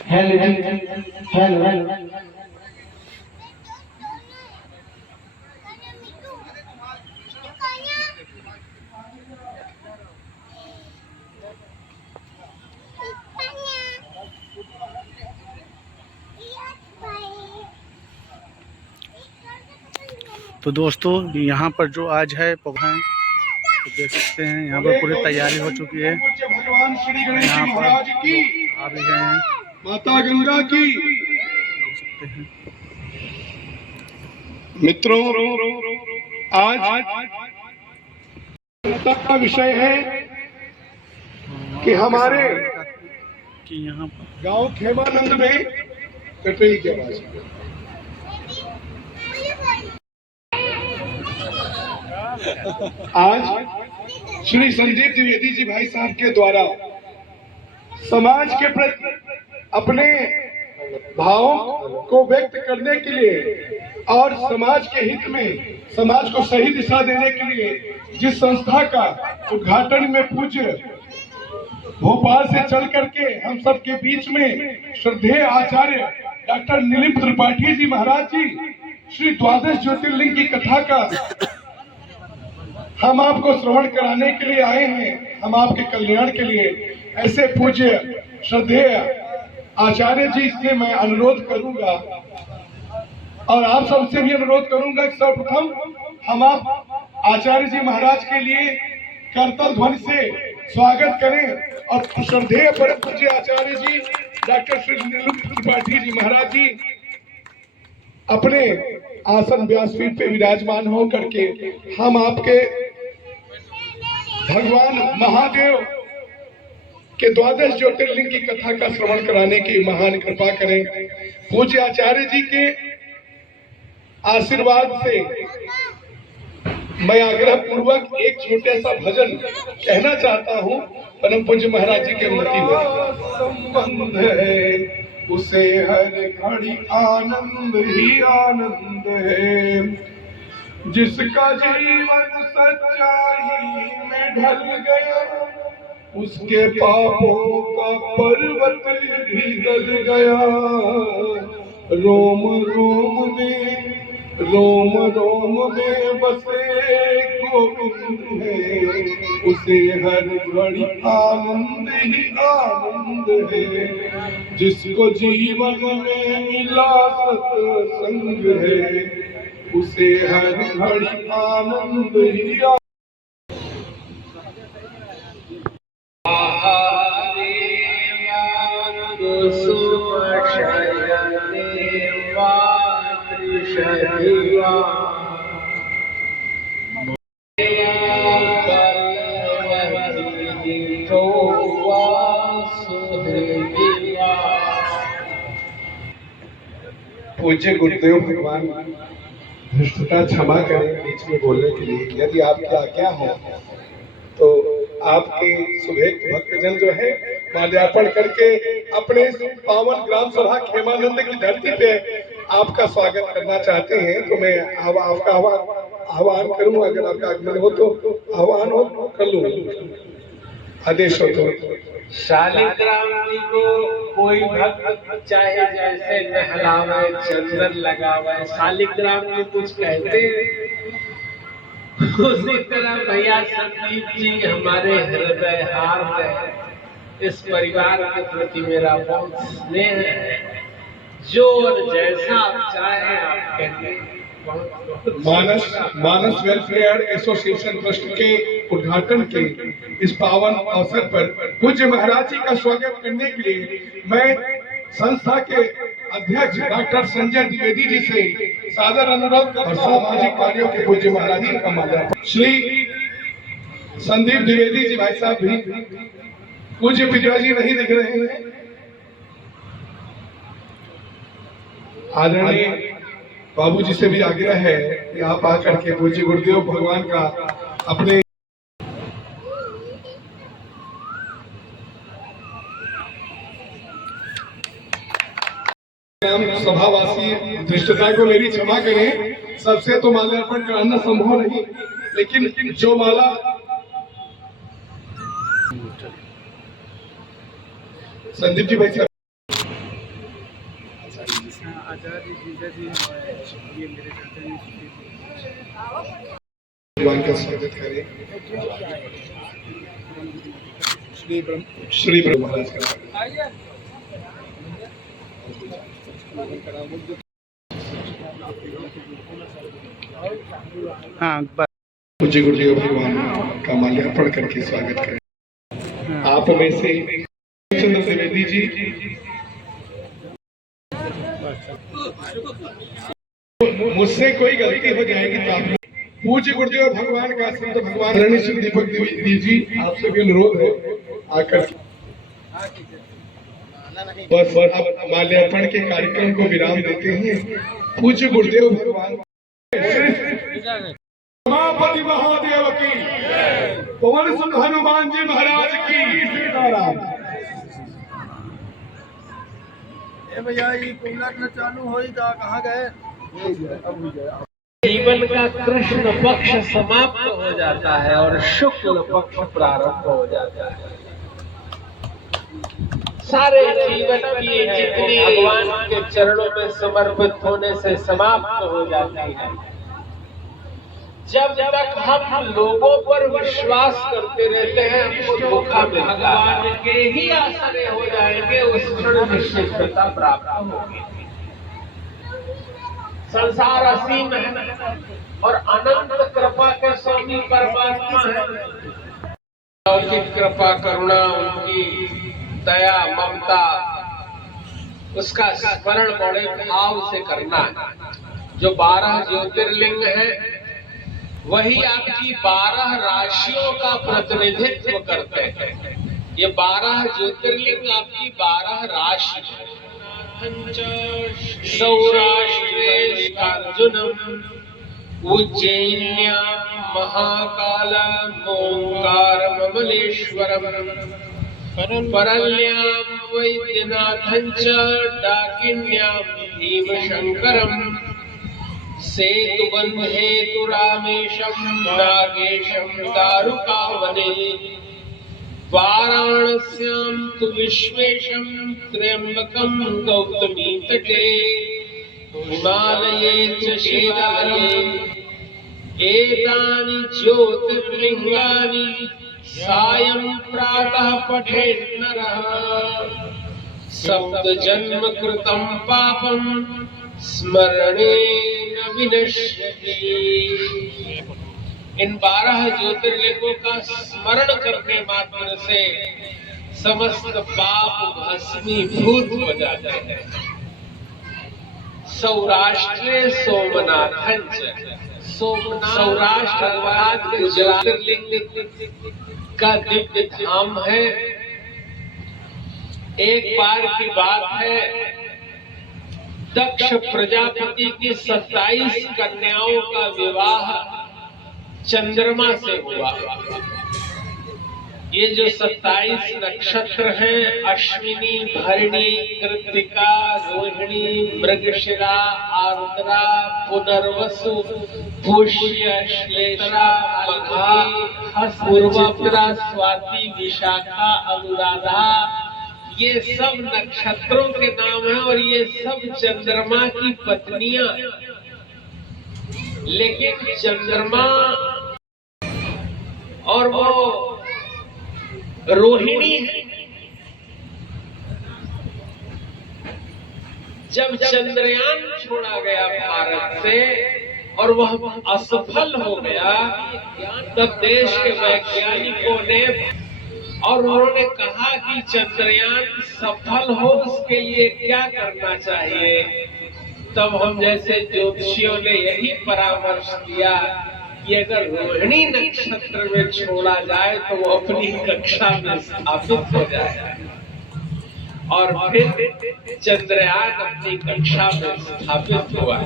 Hello hello. तो दोस्तों यहाँ पर जो आज है प्रोग्राम तो देख सकते हैं, यहाँ पर पूरी तैयारी हो चुकी है। भगवान श्री गणेश यहाँ पर महाराज की आ भी गए हैं, माता गंगा की। देख सकते हैं। मित्रों, आज का विषय है कि हमारे कि यहाँ गांव खेमानंद में कटई के पास आज श्री संदीप द्विवेदी जी भाई साहब के द्वारा समाज के प्रति अपने भावों को व्यक्त करने के लिए और समाज के हित में समाज को सही दिशा देने के लिए जिस संस्था का उद्घाटन में पूज्य भोपाल से चल करके हम सबके बीच में श्रद्धेय आचार्य डॉक्टर नीलिम त्रिपाठी जी महाराज जी श्री द्वादश ज्योतिर्लिंग की कथा का हम आपको श्रवण कराने के लिए आए हैं, हम आपके कल्याण के लिए। ऐसे पूज्य श्रद्धेय आचार्य जी से मैं अनुरोध करूंगा और आप सबसे भी अनुरोध करूंगा कि सर्वप्रथम हम आप आचार्य जी महाराज के लिए करतल ध्वनि से स्वागत करें और श्रद्धेय परम पूज्य आचार्य जी डॉक्टर श्री नीलिम त्रिपाठी जी महाराज जी अपने आसन व्यासपीठ पे विराजमान हो करके हम आपके भगवान महादेव के द्वादश ज्योतिर्लिंग की कथा का श्रवण कराने की महान कृपा करें। पूज्य आचार्य जी के आशीर्वाद से मैं आग्रह पूर्वक एक छोटा सा भजन कहना चाहता हूँ। परम पूज्य महाराज जी के अनुमति हो। संबंध है उसे हर घड़ी आनंद ही आनंद है, जिसका जीवन सच्चाई में ढल गया उसके पापों का पर्वत भी गल गया। रोम रोम में बसे गोविंद है, उसे हर घड़ी आनंद ही आनंद है, जिसको जीवन में मिला सत्संग है उसे हर घड़ी आनंद ही आनंद। पूज्य गुरुदेव भगवान धृष्टता क्षमा करें बीच में बोलने के लिए। यदि आपकी आज्ञा हो तो आपके सुबह भक्तजन जो है माल्यार्पण करके अपने पावन ग्राम सभा खेमानंद की धरती पे आपका स्वागत करना चाहते हैं। तो मैं आपका आह्वान करूं, अगर आपका आगमन हो तो आह्वान हो कर लूं, आदेश हो तो। शालिग्राम जी को कोई भक्त चाहे जैसे नहलावे चंदन लगावे, शालिग्राम जी कुछ कहते उसी तरह भैया संदीप जी हमारे हृदय हार है। इस परिवार के प्रति मेरा बहुत स्नेह है, जो जैसा आप चाहे आप कहिए। मानस वेलफेयर एसोसिएशन ट्रस्ट के उद्घाटन के इस पावन अवसर पर पूज्य महाराज जी का स्वागत करने के लिए मैं संस्था के अध्यक्ष डॉक्टर संजय द्विवेदी जी से सादर अनुरोध और सामाजिक कार्यों के पूज्य महाराज जी का माल्यार्पण। श्री संदीप द्विवेदी जी भाई साहब भी पूज्य पिता जी नहीं दिख रहे हैं। आदरणीय बाबू जी से भी आग्रह है कि आप आकर के पूज्य गुरुदेव भगवान का अपने सभावासी धृष्टता को मेरी क्षमा करें। सबसे तो माल्यार्पण कराना संभव नहीं, लेकिन जो माला संदीप जी भाई साहब आचार्य जीजा जी ये मेरे चाचा जी भगवान का स्वागत करें। श्री ब्रह्म महाराज का हाँ पूज्य गुरुदेव भगवान का माल्यार्पण करके स्वागत करें। आप में से चंद्र द्विवेदी जी मुझसे कोई गलती हो जाएगी तो आप पूज्य गुरुदेव भगवान का संत भगवान रणि सिंह दीपक द्विवेदी जी आपसे भी अनुरोध है आकर बस अब माल्यार्पण के कार्यक्रम को विराम देते हैं। पूज्य गुरुदेव भगवान रमापति महादेव की, पवन सुत हनुमान जी महाराज की सीताराम। भैया ये कुंडा न चालू हो कहाँ गए? जीवन का कृष्ण पक्ष समाप्त हो जाता है और शुक्ल पक्ष प्रारंभ हो जाता है। सारे जीवन की जितनी भगवान के चरणों में समर्पित होने से समाप्त हो जाती है। जब तक हम लोगों पर विश्वास करते रहते हैं हमको धोखा मिलता है। भगवान के ही आसरे हो जाएंगे उस क्षण निश्चितता प्राप्त होगी। संसार असीम है और अनंत कृपा के स्वामी परमात्मा है। उनकी कृपा करुणा, उनकी दया ममता, उसका स्मरण बड़े भाव से करना है। जो 12 ज्योतिर्लिंग है वही आपकी 12 राशियों का प्रतिनिधित्व करते हैं। ये 12 ज्योतिर्लिंग आपकी 12 राशि है। सौराष्ट्रे अर्जुनम, उज्जैन्यां महाकालम ओंकारम अमलेश्वरम, परल्यां वैद्यनाथं च डाकिन्यां भीमशंकरम, सेतुबन्धेतु रामेशं नागेशं दारुकावने, वाराणस्यां तु विश्वेशं त्र्यंबकं गौतमी तटे, हिमालये च केदारे, एतानि ज्योतिर्लिंगानि सायं प्रातः पठेत् नरः, सप्तजन्म कृतं पापं स्मरणेन विनश्यति। इन 12 ज्योतिर्लिंगों का स्मरण करने मात्र से समस्त पाप भस्मीभूत हो जाते हैं। सौराष्ट्रे सोमनाथं च, सौराष्ट्र भगवान के ज्योतिर्लिंग का दिव्य धाम है। एक बार की बात है, दक्ष प्रजापति की 27 कन्याओं का विवाह चंद्रमा से हुआ। ये जो 27 नक्षत्र हैं, अश्विनी, भरणी, कृत्तिका, रोहिणी, मृगशिरा, आर्द्रा, पुनर्वसु, पुष्य, श्लेषा, मघा, पूर्वभद्रा, स्वाति, विशाखा, अनुराधा, ये सब नक्षत्रों के नाम हैं और ये सब चंद्रमा की पत्नियां। लेकिन चंद्रमा और वो रोहिणी है। जब चंद्रयान छोड़ा गया भारत से और वह असफल हो गया, तब देश के वैज्ञानिकों ने और उन्होंने कहा कि चंद्रयान सफल हो उसके लिए क्या करना चाहिए। तब हम जैसे ज्योतिषियों ने यही परामर्श दिया कि अगर रोहिणी नक्षत्र में छोड़ा जाए तो वो अपनी कक्षा में स्थापित हो जाए और फिर चंद्रयान अपनी कक्षा में स्थापित हुआ।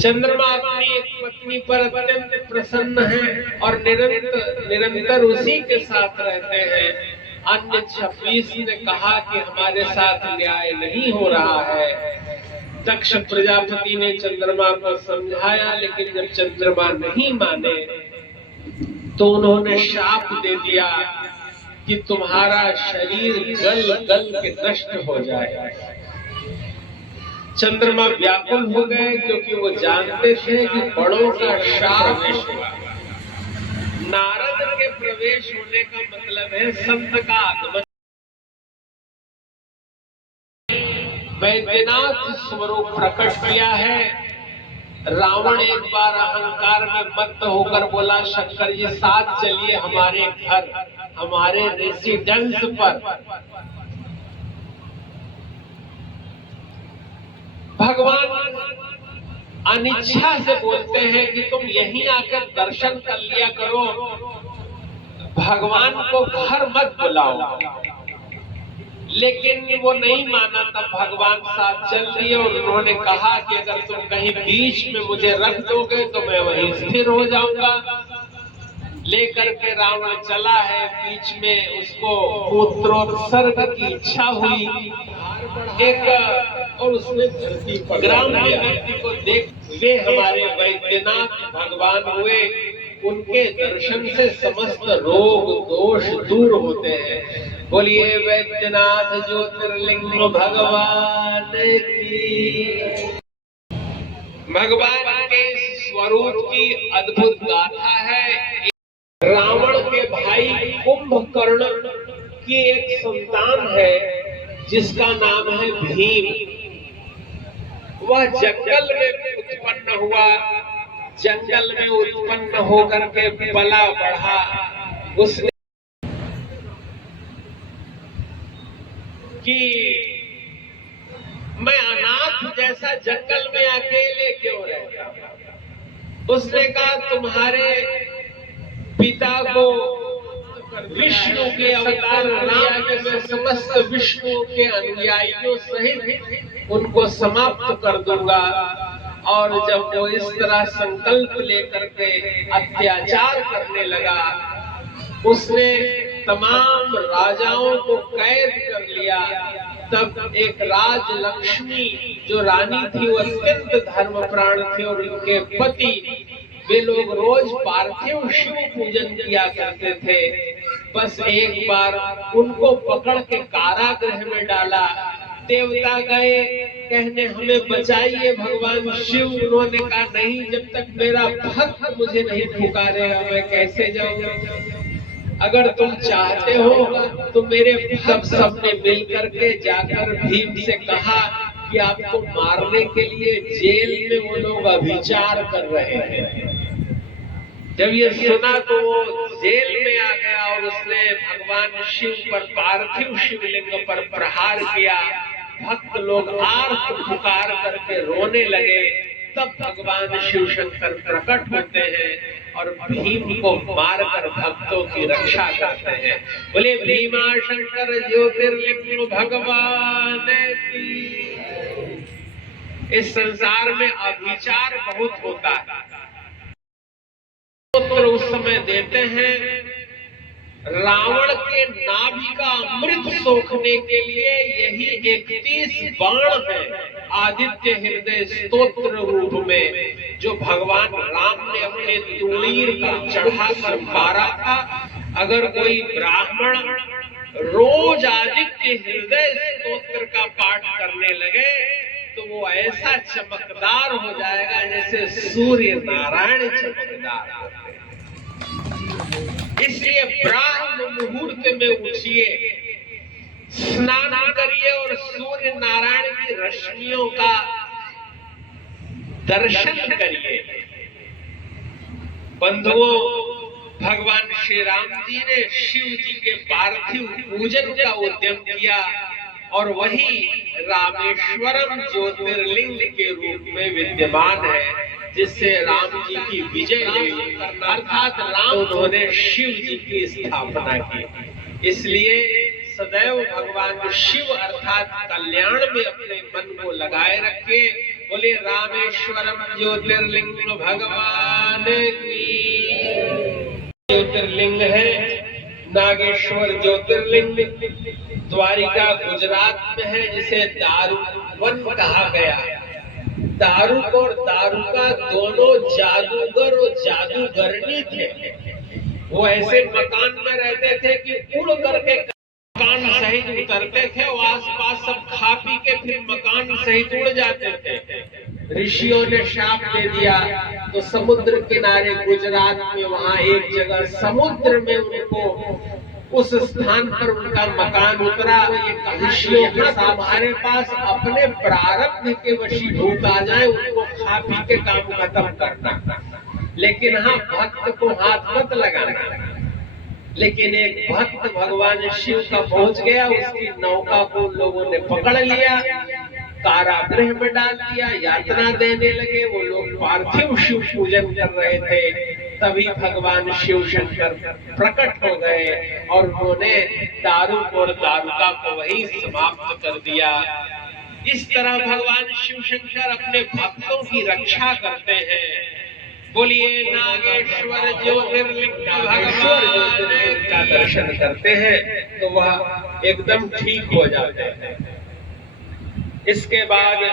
चंद्रमा अपनी एक पत्नी पर अत्यंत प्रसन्न है और निरंतर उसी के साथ रहते हैं। अन्य 26 ने कहा कि हमारे साथ न्याय नहीं हो रहा है। दक्ष प्रजापति ने चंद्रमा को समझाया, लेकिन जब चंद्रमा नहीं माने तो उन्होंने शाप दे दिया कि तुम्हारा शरीर गल गल के नष्ट हो जाएगा। चंद्रमा व्याकुल हो गए, क्योंकि वो जानते थे कि बड़ों का शार प्रवेश हुआ। नारद के प्रवेश होने का मतलब है संत का आगमन। वैद्यनाथ स्वरूप प्रकट किया है। रावण एक बार अहंकार में मत्त होकर बोला, शंकर जी साथ चलिए हमारे घर, हमारे रेसिडेंस पर। भगवान अनिच्छा से बोलते हैं कि तुम यहीं आकर दर्शन कर लिया करो, भगवान को घर मत बुलाओ। लेकिन वो नहीं माना। तब भगवान साथ चल दिए और उन्होंने कहा कि अगर तुम कहीं बीच में मुझे रख दोगे तो मैं वहीं स्थिर हो जाऊंगा। लेकर के रावण चला है, बीच में उसको पुत्रोत्सर्ग की इच्छा हुई एक, और उसने धरती पर ग्रामीण व्यक्ति को देख, वे हमारे वैद्यनाथ भगवान हुए। उनके दर्शन से समस्त रोग दोष दूर होते हैं। बोलिए वैद्यनाथ ज्योतिर्लिंग भगवान की। भगवान के स्वरूप की अद्भुत गाथा है। रावण के भाई कुंभकर्ण की एक संतान है जिसका नाम है भीम। वह जंगल में उत्पन्न हुआ, जंगल में उत्पन्न होकर के पला बढ़ा। उसने कि मैं अनाथ जैसा जंगल में अकेले क्यों रहता हूं। उसने कहा तुम्हारे पिता को विष्णु के अवतार राम के मैं समस्त विष्णु के अनुयायियों सहित उनको समाप्त कर दूंगा। और जब वो इस तरह संकल्प लेकर के अत्याचार करने लगा, उसने तमाम राजाओं को कैद कर लिया। तब एक राजलक्ष्मी जो रानी थी, वो अत्यंत धर्मप्राण थी और उनके पति, वे लोग रोज पार्थिव शिव पूजन किया करते थे। बस एक बार उनको पकड़ के कारागृह में डाला। देवता गए कहने हमें बचाइए भगवान शिव। उन्होंने कहा नहीं, जब तक मेरा भक्त मुझे नहीं पुकारेगा मैं कैसे जाऊंगा। अगर तुम चाहते हो तो मेरे भक्त सबने मिल करके जाकर भीम से कहा कि आपको मारने के लिए जेल में वो लोग अभिचार कर रहे हैं। जब ये सुना तो वो जेल में आ गया और उसने भगवान शिव पर, पार्थिव शिवलिंग पर प्रहार किया। भक्त लोग आर्त पुकार करके रोने लगे। तब भगवान शिव शंकर प्रकट होते हैं और भीम को मारकर भक्तों की रक्षा करते हैं। बोले भीमा शंकर ज्योतिर्लिंग भगवान की। इस संसार में अभिचार बहुत होता है। पुत्र उस समय देते हैं, रावण के नाभि का अमृत सोखने के लिए यही 31 बाण है आदित्य हृदय स्तोत्र रूप में, जो भगवान राम ने अपने तूणीर पर चढ़ाकर मारा था। अगर कोई ब्राह्मण रोज आदित्य हृदय स्तोत्र का पाठ करने लगे तो वो ऐसा चमकदार हो जाएगा जैसे सूर्य नारायण चमकदार होते हैं। इसलिए ब्राह्म मुहूर्त में उठिए, स्नान करिए और सूर्य नारायण की रश्मियों का दर्शन करिए। बंधुओं, भगवान श्री राम जी ने शिव जी के पार्थिव पूजन का उद्यम किया और वही रामेश्वरम ज्योतिर्लिंग के रूप में विद्यमान है, जिससे राम जी की विजय हुई। अर्थात राम उन्होंने शिव जी की स्थापना की। इसलिए सदैव भगवान शिव अर्थात कल्याण में अपने मन को लगाए रखे। बोले रामेश्वरम ज्योतिर्लिंग भगवान की। ज्योतिर्लिंग है नागेश्वर ज्योतिर्लिंग, द्वारिका गुजरात में है, जिसे दारुवन कहा गया। दारुक और दारुका दोनों जादूगर और जादूगरनी थे। वो ऐसे मकान में रहते थे कि उड़ करके मकान सहित उतरते थे और आसपास सब खा पी के फिर मकान सहित उड़ जाते थे। ऋषियों ने शाप दे दिया तो समुद्र किनारे गुजरात में वहां एक जगह समुद्र में उनको उस स्थान पर उनका मकान उतरा। ये ऋषियों के साथ हमारे पास अपने प्रारब्ध के वशीभूत आ जाए, उनको खा पी के काम खत्म करना, लेकिन हाँ भक्त को हाथ मत लगाना। लेकिन एक भक्त भगवान शिव का पहुंच गया, उसकी नौका को लोगों ने पकड़ लिया, कारागृह में डाल दिया, यातना देने लगे। वो लोग पार्थिव शिव पूजन कर रहे थे, तभी भगवान शिव शंकर प्रकट हो गए और उन्होंने दारू और दारुका को वही समाप्त कर दिया। इस तरह भगवान शिव शंकर अपने भक्तों की रक्षा करते हैं। बोलिए नागेश्वर ज्योतिर्लिंग भगवान का दर्शन करते हैं तो वह एकदम ठीक हो जाते हैं। इसके बाद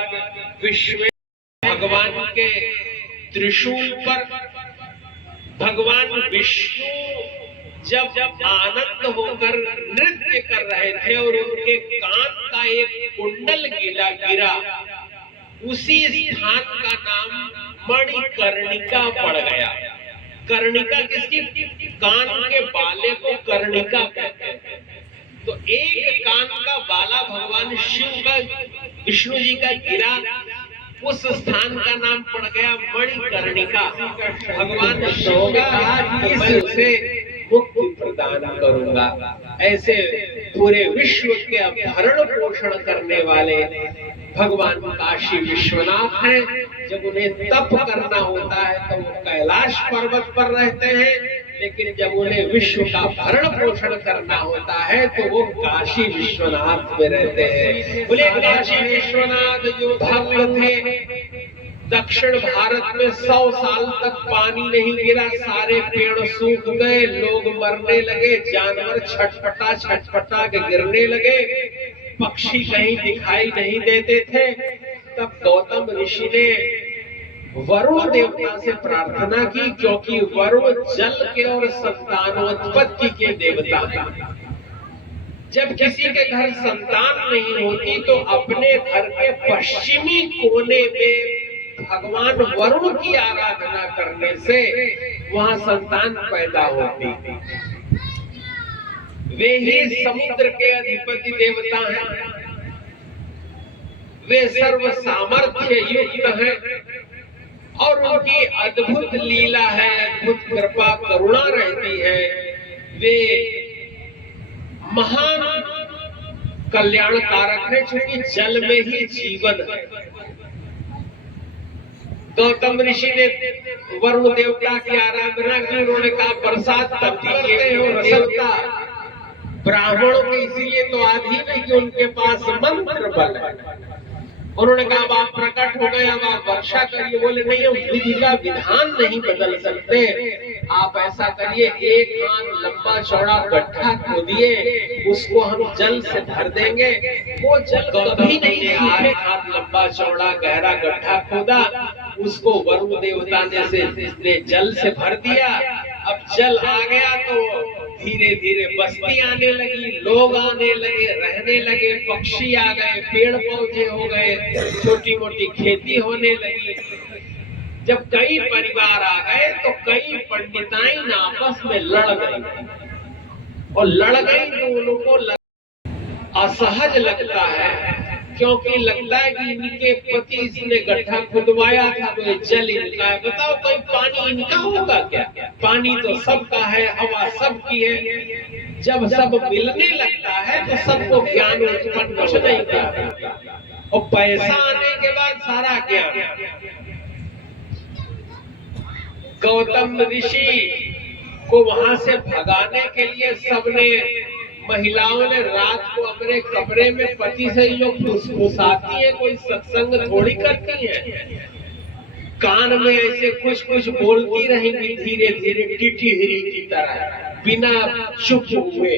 विश्व भगवान के त्रिशूल पर भगवान विष्णु जब आनंद होकर नृत्य कर रहे थे और उनके कान का एक कुंडल गिरा, उसी स्थान का नाम मणिकर्णिका पड़ गया। कर्णिका किसकी? कान के बाले को कर्णिका कहते हैं। तो एक कान का बाला भगवान शिव का, विष्णु जी का गिरा, उस स्थान का नाम पड़ गया मणिकर्णिका। भगवान शिव का इससे मुक्ति प्रदान करूंगा। ऐसे पूरे विश्व के भरण पोषण करने वाले भगवान काशी विश्वनाथ हैं। जब उन्हें तप करना होता है तो वो कैलाश पर्वत पर रहते हैं, लेकिन जब उन्हें विश्व का भरण पोषण करना होता है तो वो काशी विश्वनाथ में रहते हैं। बोले काशी विश्वनाथ जो भक्त थे, दक्षिण भारत में 100 साल तक पानी नहीं गिरा, सारे पेड़ सूख गए, लोग मरने लगे, जानवर छटपटा के गिरने लगे, पक्षी कहीं दिखाई नहीं देते थे। तब गौतम ऋषि ने वरुण देवता से प्रार्थना की, क्योंकि वरुण जल के और संतानोत्पत्ति के देवता हैं। जब किसी के घर संतान नहीं होती तो अपने घर के पश्चिमी कोने में भगवान वरुण की आराधना करने से वहां संतान पैदा होती। वे ही समुद्र के अधिपति देवता हैं, वे सर्व सामर्थ्य युक्त हैं और उनकी अद्भुत लीला है, अद्भुत कृपा करुणा रहती है। वे महान कल्याण कारक है, क्योंकि जल में ही जीवन है। गौतम ऋषि ने वरुण देवता की आराधना की, उन्होंने कहा प्रसाद तब करते हो रसलता। ब्राह्मणों के इसीलिए तो आधीन है कि उनके पास मंत्र बल है। उन्होंने कहा अब आप प्रकट हो गए, अब आप वर्षा करिए। बोले नहीं, हम विधि का विधान नहीं बदल सकते, आप ऐसा करिए, एक हाथ लंबा चौड़ा गड्ढा खोदिए, उसको हम जल से भर देंगे। वो जल कभी नहीं आए, हाथ लंबा चौड़ा गहरा गड्ढा खोदा, उसको वरुण देवता ने जल से भर दिया। अब जल आ गया तो धीरे धीरे बस्ती आने लगी, लोग आने लगे, रहने लगे, पक्षी आ गए, पेड़ पौधे हो गए, छोटी मोटी खेती होने लगी। जब कई परिवार आ गए तो कई पंडिताइन आपस में लड़ गई, और लड़ गई तो उनको असहज लगता है, क्योंकि लगता है कि इनके पति इसने गड्ढा खुदवाया था तो ये जल इनका है। बताओ कोई पानी इनका होगा क्या? पानी तो सबका है, हवा सबकी है। जब सब मिलने लगता है तो सबको ज्ञान उत्पन्न नहीं करता, और पैसा आने के बाद सारा ज्ञान। गौतम ऋषि को वहां से भगाने के लिए सबने, महिलाओं ने रात को अपने कमरे में पति से जो फुसफुसाती है, कोई सत्संग थोड़ी करती है, कान में ऐसे कुछ कुछ बोलती रहेंगी धीरे धीरे टिटहिरी की तरह, बिना चुप हुए,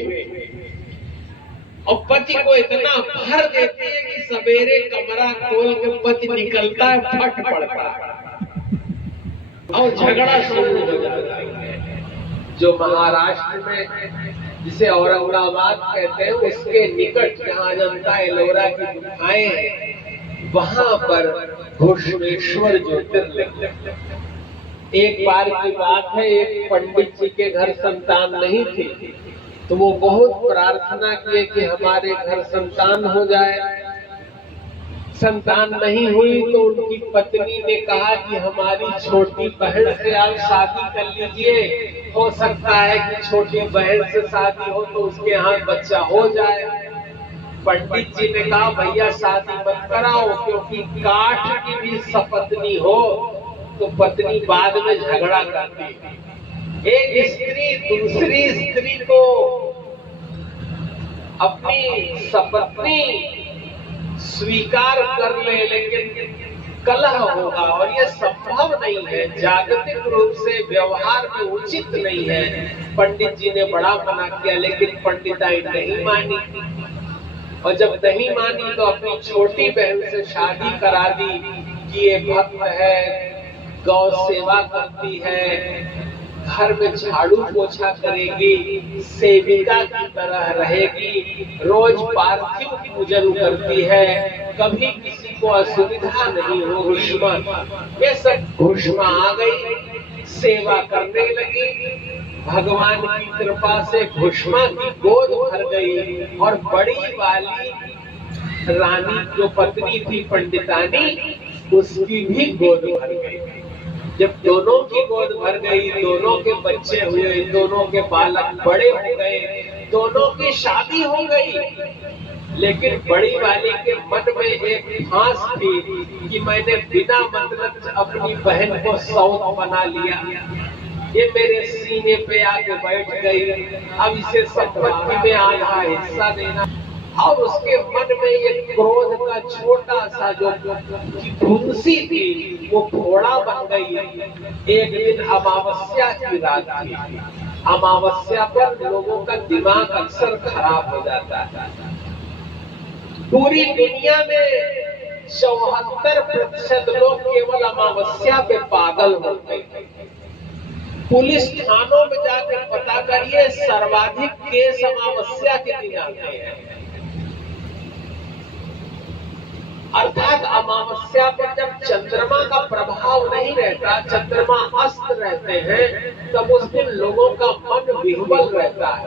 और पति को इतना भर देती है कि सवेरे कमरा खोल के पति निकलता है फट पड़ता और झगड़ा शुरू हो जाता है। जो महाराष्ट्र में जिसे औरंगाबाद कहते हैं, उसके निकट जहाँ अजंता एलोरा की गुफाएं हैं, वहां पर घुश्मेश्वर ज्योतिर्लिंग। एक बार की बात है, एक पंडित जी के घर संतान नहीं थी, तो वो बहुत प्रार्थना किए कि हमारे घर संतान हो जाए। संतान नहीं हुई तो उनकी पत्नी ने कहा कि हमारी छोटी बहन से आप शादी कर लीजिए, हो सकता है कि छोटी बहन से शादी हो तो उसके यहाँ बच्चा हो जाए। पंडित जी ने कहा भैया शादी मत कराओ, क्योंकि काठ की भी सपत्नी हो तो पत्नी बाद में झगड़ा करती है। एक स्त्री दूसरी स्त्री को अपनी सपत्नी स्वीकार कर ले, लेकिन कलह होगा और ये संभव नहीं है, जागतिक रूप से व्यवहार में उचित नहीं है। पंडित जी ने बड़ा मना किया, लेकिन पंडिताई नहीं मानी, और जब नहीं मानी तो अपनी छोटी बहन से शादी करा दी कि ये भक्त है, गौ सेवा करती है, घर में झाड़ू पोछा करेगी, सेविका की तरह रहेगी, रोज पार्थिव पूजन करती है, कभी किसी को असुविधा नहीं हो। घुष्मा, ये सब घुष्मा आ गई, सेवा करने लगी। भगवान की कृपा से घुष्मा की गोद भर गई और बड़ी वाली रानी जो पत्नी थी पंडितानी, उसकी भी गोद भर गई। जब दोनों की गोद भर गई, दोनों के बच्चे हुए, दोनों के बालक बड़े हो गए, दोनों की शादी हो गई, लेकिन बड़ी वाली के मन में एक फांस थी कि मैंने बिना मतलब अपनी बहन को सौत बना लिया, ये मेरे सीने पे आके बैठ गई, अब इसे संपत्ति में आधा हिस्सा देना। और उसके मन में ये क्रोध का छोटा सा जो फुंसी थी वो फोड़ा बन गई। एक दिन अमावस्या की रात थी। अमावस्या पर लोगों का दिमाग अक्सर खराब हो जाता है। पूरी दुनिया में 74% लोग केवल अमावस्या पे पागल होते हैं। पुलिस थानों में जाकर पता करिए, सर्वाधिक केस अमावस्या के दिन आते हैं। अर्थात अमावस्या पर जब चंद्रमा का प्रभाव नहीं रहता, चंद्रमा अस्त रहते हैं, तब उस दिन लोगों का मन विह्वल रहता है।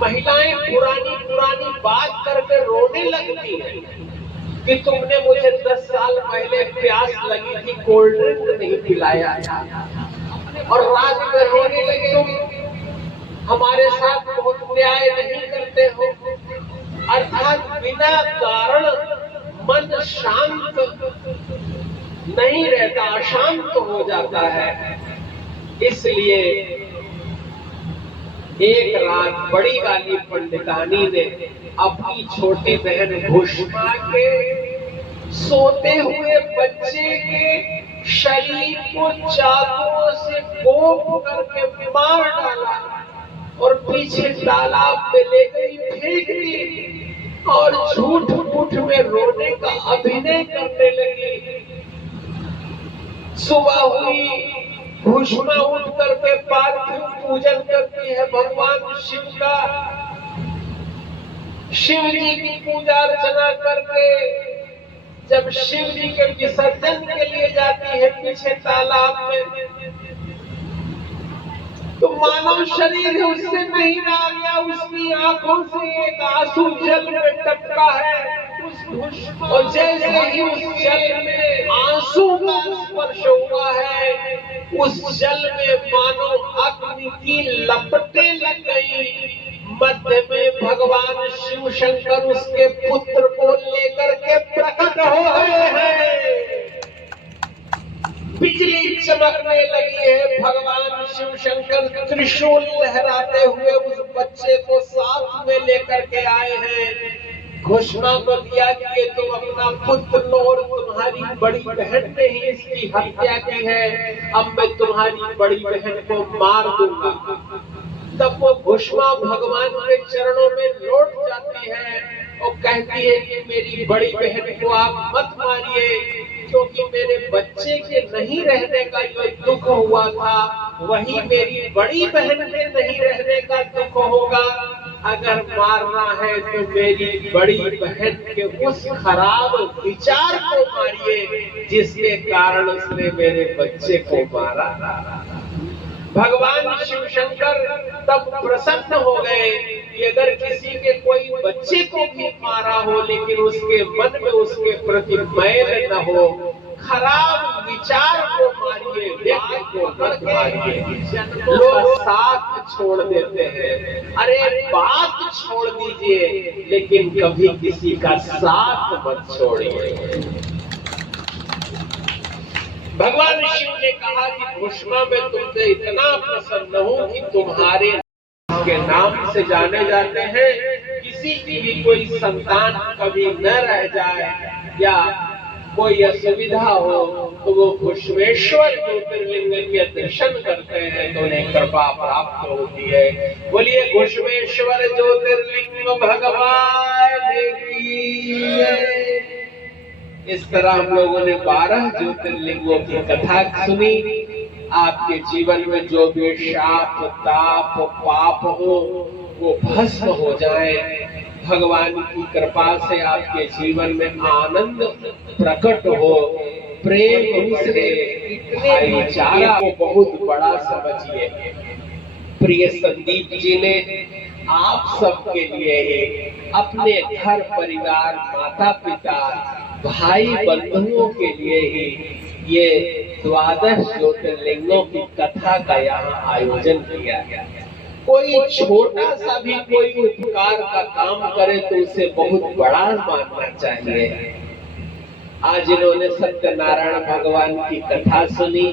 महिलाएं पुरानी पुरानी बात करके रोने लगती हैं कि तुमने मुझे 10 साल पहले प्यास लगी थी, कोल्ड ड्रिंक नहीं पिलाया था, और रात में रोने लगे तुम हमारे साथ बहुत न्याय नहीं करते हो। अर्थात बिना कारण मन शांत नहीं रहता, अशांत हो जाता है। इसलिए एक रात बड़ी वाली पंडितानी ने अपनी छोटी बहन घुष्मा के सोते हुए बच्चे के शरीर को चाकुओं से गोप करके मार डाला और पीछे तालाब में ले गई, फेंक दी और झूठ मूठ में रोने का अभिनय करने लगी। सुबह हुई, घुष्मा उठ करके पार्थिव पूजन करती है भगवान शिव का। शिव जी की पूजा अर्चना करके जब शिव जी के विसर्जन के लिए जाती है पीछे तालाब में, तो मानव शरीर उससे नहीं आ गया, उसकी आंखों से एक आंसू जल में टपका है। और जैसे ही उस जल में आंसू का स्पर्श हुआ है, उस जल में मानो अग्नि की लपटें लग गई। मध्य में भगवान शिव शंकर उसके पुत्र को लेकर के प्रकट हो रहे हैं। बिजली चमकने लगी है, भगवान शिव शंकर त्रिशूल लहराते हुए उस बच्चे को साथ में लेकर के आए हैं। घोषणा को दिया कि तुम अपना पुत्र लो, और तुम्हारी बड़ी बहन ने ही इसकी हत्या की है, अब मैं तुम्हारी बड़ी बहन को मार दूंगा। तब वो घोषणा भगवान के चरणों में लौट जाती है और कहती है कि मेरी बड़ी बहन को आप मत मारिए, क्योंकि मेरे बच्चे के नहीं रहने का जो दुख हुआ था, वही मेरी बड़ी बहन के नहीं रहने का दुख होगा। अगर मारना है तो मेरी बड़ी बहन के उस खराब विचार को मारिए जिसके कारण उसने मेरे बच्चे को मारा। भगवान शिव शंकर तब प्रसन्न हो गए कि अगर किसी के कोई बच्चे को भी मारा हो लेकिन उसके मन में उसके प्रति मैल न हो, खराब विचार को मारिए, व्यक्ति को मत मारिए। लोग साथ छोड़ देते हैं, अरे बात छोड़ दीजिए लेकिन कभी किसी का साथ मत छोड़िए। भगवान शिव ने कहा कि भूष्मा मैं तुमसे इतना प्रसन्न हूं कि तुम्हारे के नाम से जाने जाते हैं, किसी की भी कोई संतान कभी न रह जाए या कोई असुविधा हो तो वो भूष्मेश्वर ज्योतिर्लिंग के दर्शन करते हैं तो उन्हें कृपा प्राप्त होती है। बोलिए भूष्मेश्वर ज्योतिर्लिंग भगवान की जय। इस तरह हम लोगों ने 12 ज्योतिर्लिंगों की कथा सुनी। आपके जीवन में जो भी शाप ताप पाप हो वो भस्म हो जाए। भगवान की कृपा से आपके जीवन में आनंद प्रकट हो, प्रेम से भाईचारा को बहुत बड़ा समझिए। प्रिय संदीप जी ने आप सबके लिए ही, अपने घर परिवार माता पिता भाई बंधुओं के लिए ही ये 12 ज्योतिर्लिंगों की कथा का यहाँ आयोजन किया गया। कोई छोटा सा भी कोई उपकार का काम करे तो उसे बहुत बड़ा मानना चाहिए। आज इन्होंने सत्यनारायण भगवान की कथा सुनी,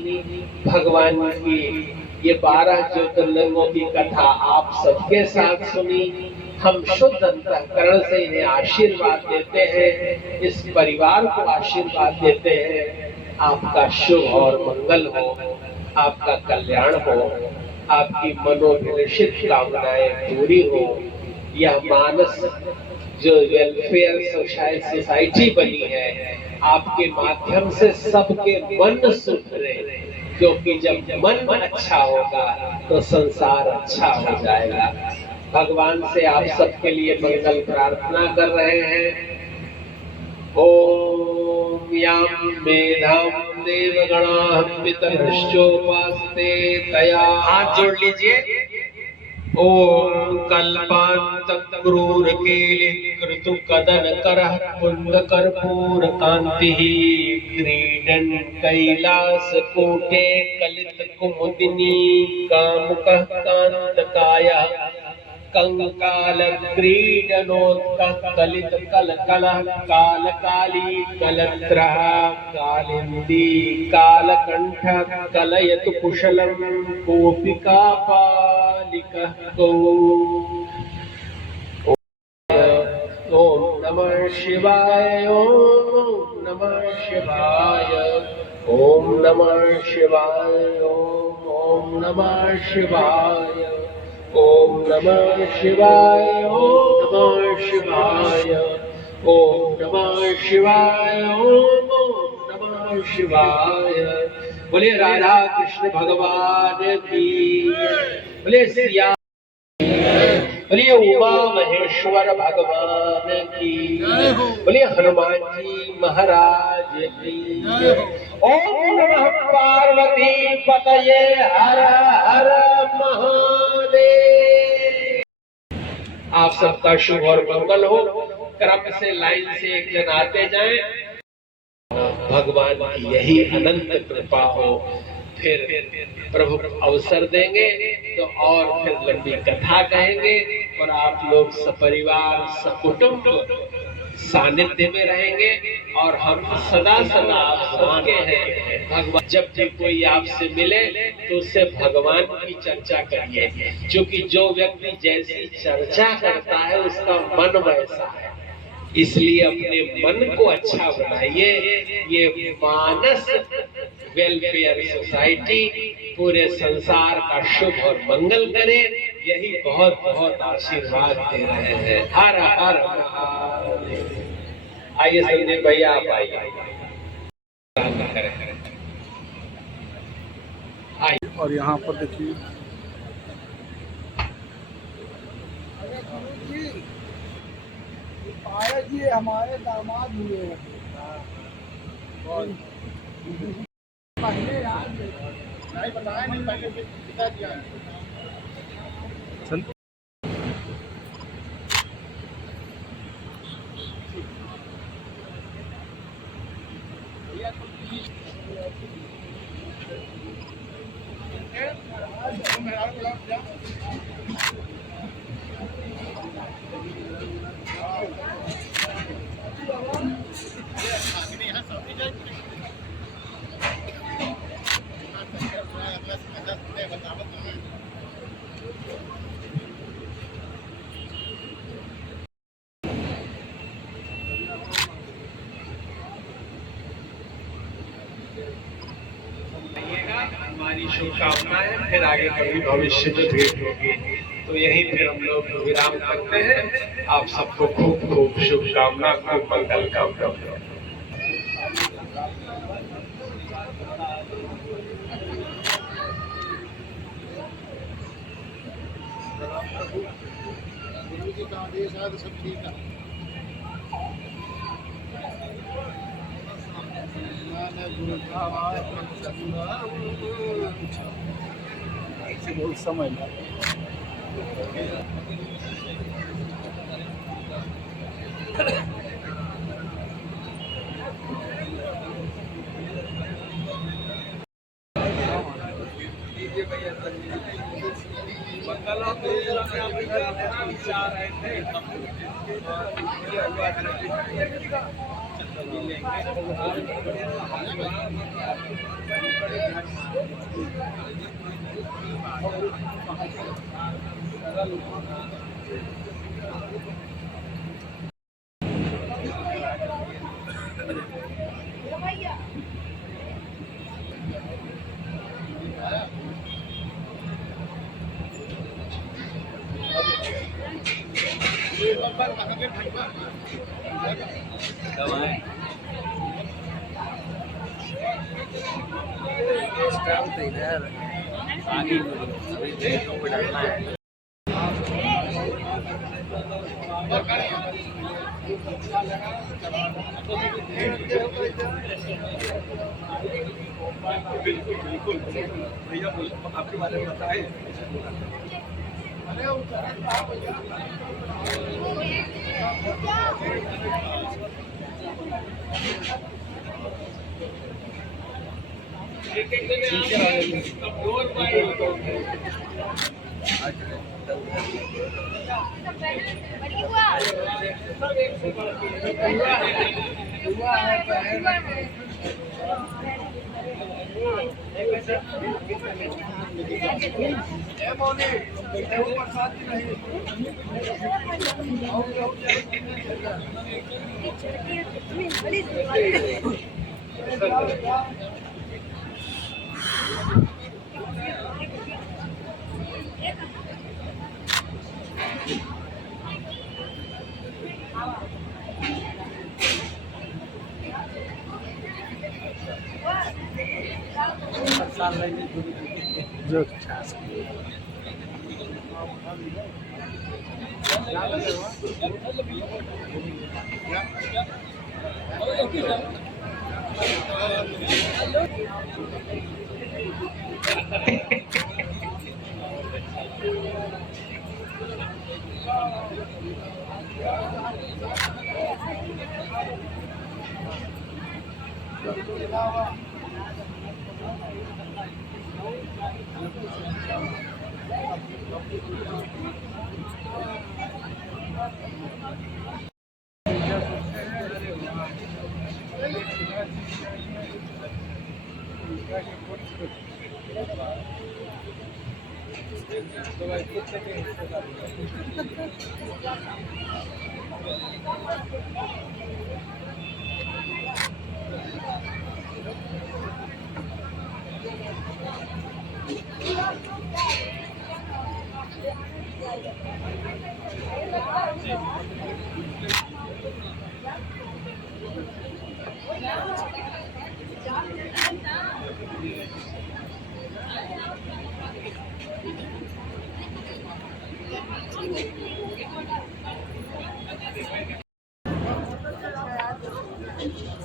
भगवान की ये 12 ज्योतिर्लिंगों की कथा आप सबके साथ सुनी। हम शुद्ध अंतःकरण से इन्हें आशीर्वाद देते हैं, इस परिवार को आशीर्वाद देते हैं। आपका शुभ और मंगल हो, आपका कल्याण हो, आपकी मनोभिलषित कामनाएं पूरी हो। यह मानस जो वेलफेयर सोसाइटी बनी है, आपके माध्यम से सबके मन सुधरे, क्योंकि जब मन अच्छा होगा तो संसार अच्छा हो जाएगा। भगवान से आप सबके लिए मंगल प्रार्थना कर रहे हैं। ओम याम मेधाम देवगणाः पितरश्चोपास्ते तया। हाथ जोड़ लीजिए। ओम कल्पांत क्रूर केलि कृतु कदन करः कुंड कर्पूर कांतिः क्रीडन कैलास कोटे कलित कुमुदिनी कामुकः कांतकायः कंकाल क्रीडनोत्कः कलित कलकलः कालकाली कलत्रः कालिंदी कालकंठः कलयतु कुशलं गोपिका पालिकः गौ। ओम नमः शिवाय, ओम नमः शिवाय, ओम नमः शिवाय, ओम नमः शिवाय, ओम नमः शिवाय, ओम नमः शिवाय, ओम नमः शिवाय, ओम नमः शिवाय। बोलिए राधा कृष्ण भगवान की, बोलिए सिया, बोलिए उमा महेश्वर भगवान की, बोलिए हनुमान जी महाराज की। ओम नमः पार्वती पतये हर हर महादेव। आप सबका शुभ और मंगल हो। क्रम से लाइन से एक जन आते जाएं। भगवान की यही अनंत कृपा हो। फिर प्रभु अवसर देंगे तो और फिर लंबी कथा कहेंगे और आप लोग सपरिवार सकुटुंब सानिध्य में रहेंगे। और हम सदा सदा आप सबके हैं। भगवान जब भी कोई आपसे मिले तो उससे भगवान की चर्चा करिए, क्योंकि जो व्यक्ति जैसी चर्चा करता है उसका मन वैसा है। इसलिए अपने मन को अच्छा बनाइए। ये मानस वेलफेयर सोसाइटी पूरे संसार का शुभ और मंगल करे, यही बहुत बहुत आशीर्वाद दे रहे हैं। हर हर महादेव। आइए संदीप भैया आप आइए। और यहाँ पर देखिए पाया जी हमारे दामाद हुए हैं। पहले यार नहीं बताया नहीं, पहले पिता दिया। चल हमारी शुभकामनाएं, फिर आगे कभी भविष्य में भेंट होगी। तो यहीं पे हम लोग विराम करते हैं। आप सबको खूब खूब शुभकामना, खूब मंगल कामना। गुरु जी का आदेश है तो सब ठीक है। ऐसे बहुत समय लगा। बिल्कुल भैया आपके बारे में बताएं। जो हैं।